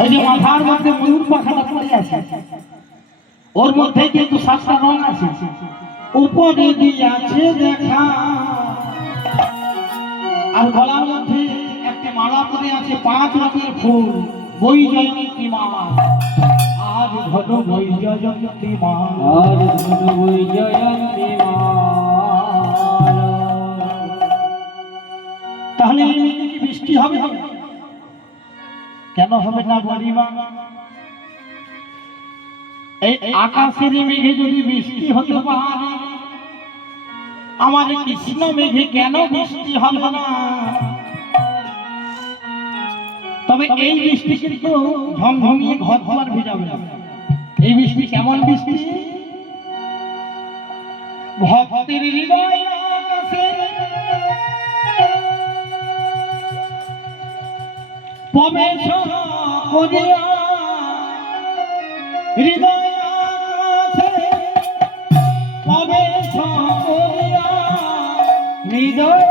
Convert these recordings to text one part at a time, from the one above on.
ওই যে মাথার মধ্যে ময়ূর পাখাটা পড়ে আছে, ওর মধ্যে কিন্তু 7টা রং আছে। উপরে দিয়ে আছে দেখা, আর গলার মধ্যে একটা মালা পরে আছে 5 রঙের ফুল। বৈজয়ন্তী মা, আজ ঘন বৈজয়ন্তী মা, আজ ঘন বৈজয়ন্তী মা। তাহলে এই মেঘে কি বৃষ্টি হবে? কেন হবে না বলিবা? এই আকাশের মেঘে যদি বৃষ্টি হতে পারে, আমাদের কৃষ্ণ মেঘে কেন বৃষ্টি হবে না? তবে এই বৃষ্টি কিন্তু ঝমঝমিয়ে ঘর ঘর ভিজাবে না। এই বৃষ্টি কেমন বৃষ্টি? ভক্তের হৃদয় আকাশে প্রবেশ করিয়া, হৃদয় আকাশে প্রবেশ করিয়া, হৃদয়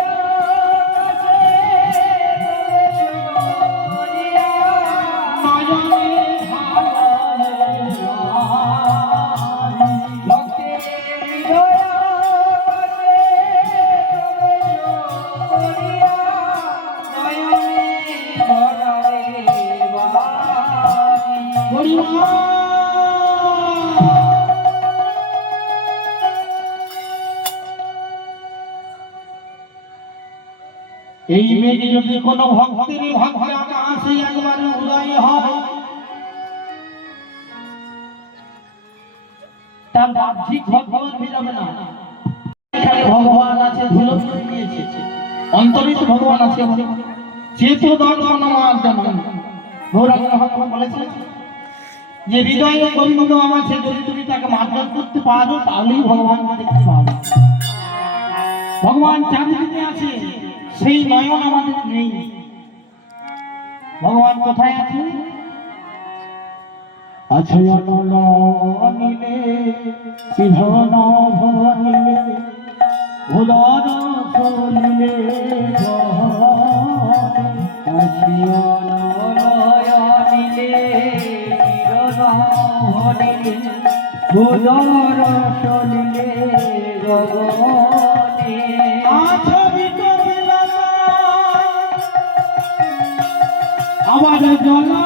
এই মেঘে যদি কোনো ভক্তের ভাগ্যে আকাশে একবার উদয় হয়, তার বাহ্যিক ভগবান ভিজাবে না। এখানে ভগবান আছে, ধুলো ধুলো নিয়েছে, অন্তরিত ভগবান আছে। চেতো দর্শন আমার জানান, গৌরাঙ্গ ভগবান বলেছে যে হৃদয়ে গোবিন্দ আছে, যদি তুমি তাকে মার্জন করতে পারো তাহলেই ভগবানকে দেখতে পাবে। ভগবান চারিদিকে আছে, সেই নয়ন আমাদের নেই। ভগবান কোথায় আছে? আছে অনল নীলে সিংহন ভনিলে, ভুলর সলিলে আছে অনল নীলে সিংহন ভনিলে, ভুলর সলিলে গগনে আছে আমার জলা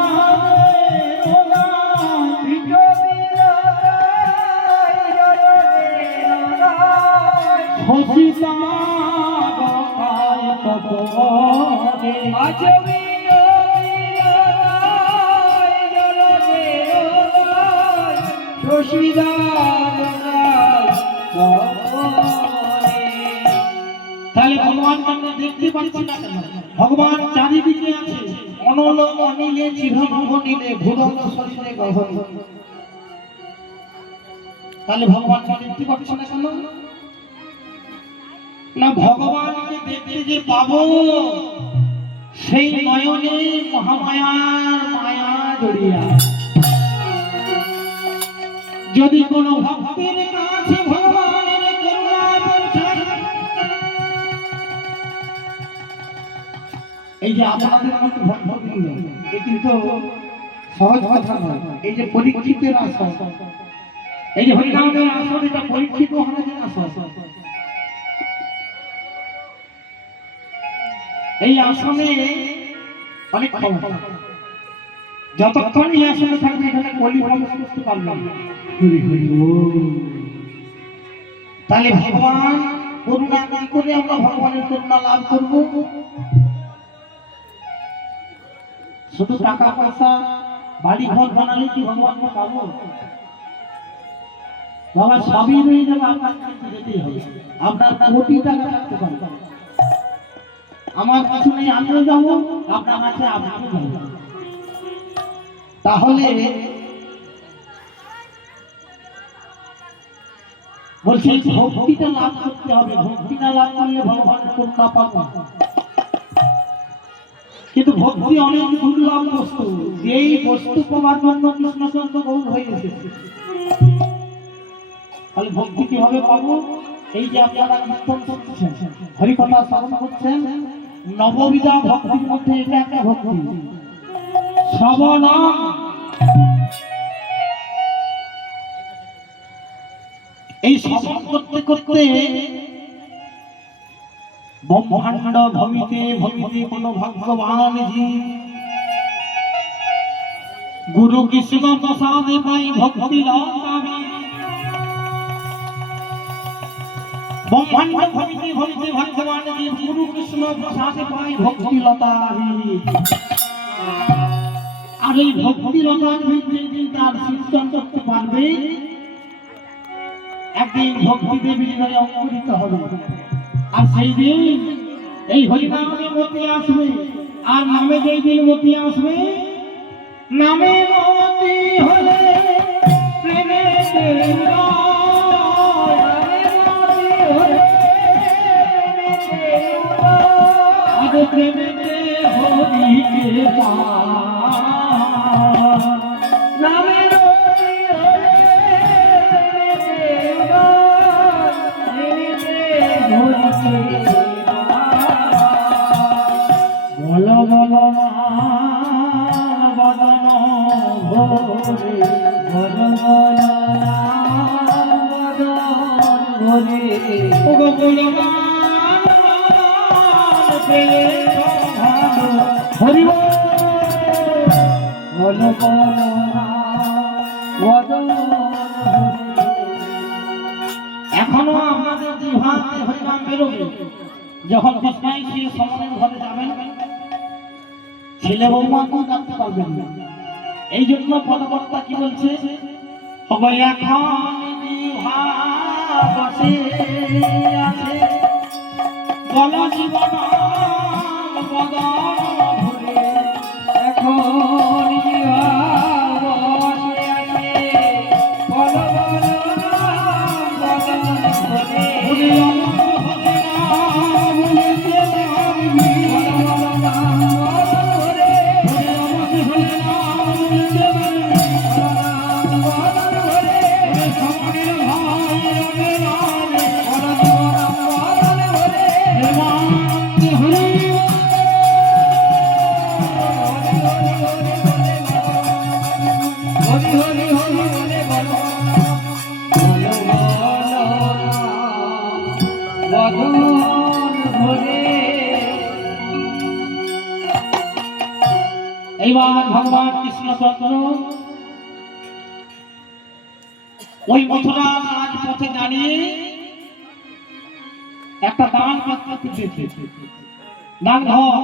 তাহলে ভগবানকে আমরা দেখতে পাচ্ছি না কেন? ভগবান চারিদিকে আছে, অনল অনিলে চিরভব নীলে, ভুলন শরীরে গহন। তাহলে ভগবানকে দেখতে পাচ্ছি না কেন? না, ভগবানকে দেখতে যে পাবো সেই নয়নে মহামায়ার মায়া জড়িয়া। যদি কোনো ভক্তের কাছে ভগবানের করুণা পৌঁছায়, এই যে আপনাদের মতো ভক্তবৃন্দ, এ কিন্তু সহজ কথা নয়। এই যে পরীক্ষিতের আসন, এই যে হরিনামের আসন, এটা পরীক্ষিত মহারাজের আসন। এই আসনে অনেক ক্ষমতা, যতক্ষণ এই আসনে থাকবে এখানে কলি প্রবেশ করতে পারবে না। তাহলে ভগবান করুণা না করে আমরা ভগবানের করুণা লাভ করবো? শুধু টাকা পয়সা বাড়ি ঘর বানালে কি ভগবানকে পাবো? বাবা সবই রয়ে যাবে, আপনার কাছে যেতেই হবে। আপনার কোটি টাকা রাখতে পারবেন, আমার কিছু নেই, আমিও যাবো, আপনার কাছে আপনিও যাবেন। তাহলে বলছি ভক্তিটা লাভ করতে হবে। ভক্তি না লাভ করলে ভগবানের করুণা পাবো। কিন্তু ভক্তি অনেক দুর্লভ বস্তু, এই বস্তু পাওয়ার জন্য কৃষ্ণচন্দ্র গৌর হয়ে এসেছে। তাহলে ভক্তি কিভাবে পাবো? এই যে আপনারা কীর্তন করছেন, হরিকথা শ্রবণ করছেন, নববিধা ভক্তির মধ্যে এটা একটা ভক্তি। সবনাম এই শ্রবণ করতে করতে ব্রহ্মাণ্ড ভূমিতে ভূমিতে কোন ভগবান জীব গুরু কৃষ্ণ প্রসাদে পাই ভক্তি লতাবি ব্রহ্মাণ্ড ভূমিতে ভূমিতে ভগবান জীব গুরু কৃষ্ণ প্রসাদে পাই ভক্তি লতাবি আর এই ভক্তি লতাবি যেদিন তার চিন্তন করতে পারবে একদিন ভক্তি দেবীর হৃদয়ে অঙ্কুরিত হবে আর সেই দিন এই হরিনামে মতি আসবে আর নামে যেই দিন মতি আসবে নামে মতি হলে প্রেমে আগে প্রেমে হরিকে নামে বলো বলো না বদন ভোরে বলো বলো না বদন ভোরে ওগো বলো না হরি বলো বলো না বদন এখনো আমাদের জিহ্বাতে হরিনাম বেরোবে যখন কৃষ্ণাই সেই সমনের ঘরে যাবেন ছেলে বৌমাকেও ডাকতে পারবেন না এই জন্য পদকর্তা কি বলছে এখন জিহ্বা বসে আছে বল জীবন বদন ভরে এখন জিহ্বা বসে আছে বল বল বদন ভরে এইবার ভগবান কৃষ্ণচন্দ্র ওই মথুরা রাজপথে দাঁড়িয়ে একটা দান পাত্র পেয়েছে দান ঘর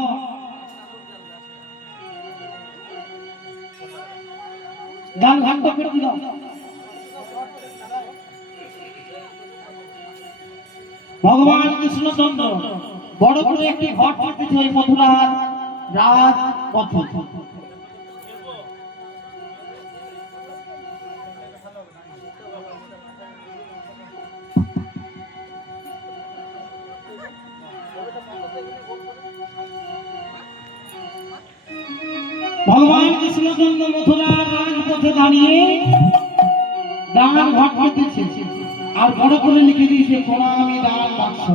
দান ঘাট করে দিল ভগবান কৃষ্ণচন্দ্র বড় করে একটি ঘর পেয়েছে ওই মথুরার রাজপথে ভগবান কৃষ্ণচন্দ্র মথুরার রাজপথে দাঁড়িয়ে দান ঘট পেতেছে আর বড় করে লিখে দিয়েছে প্রণামী দান বাক্স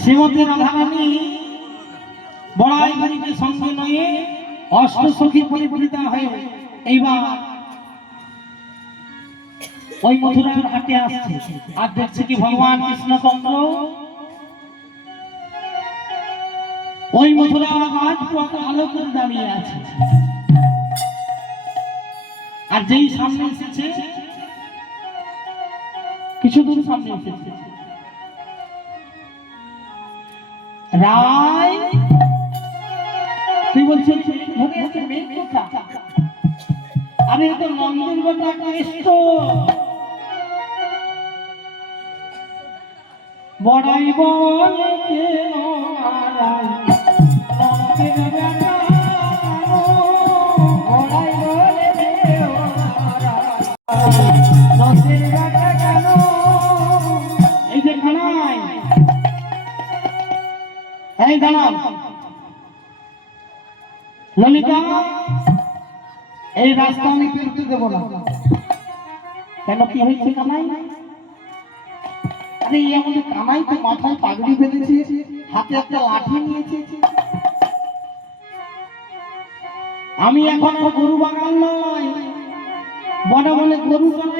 শ্রীমতী রাধারানী বড়াই হরিকে সঙ্গে নিয়ে অষ্টসখী পরিপরিতা হয়ে এইবার ওই মথুরার হাটে আসছে আর দেখছে কি ভগবান কৃষ্ণচন্দ্র ওই মথুরা রাজপথ আলো করে দাঁড়িয়ে আছে আর যেই সামনে এসেছে কিছু দূর সামনে এসেছে রায় তুই বলছিস আরে তো নন্দন গোটা কৃষ্ণ বড়াই বলে কেন এই যে খানাই এই দাঁড়াও ললিতা এই রাস্তা আমি পেরোতে দেবো না কেন কি হয়েছে কানাই আরে এই আমাদের কানাই তো মাথায় পাগড়ি বেঁধেছে, হাতে একটা লাঠি নিয়েছে। আমি এখন আর গরু বাগান নয়, বড় বলে গরু বানাই।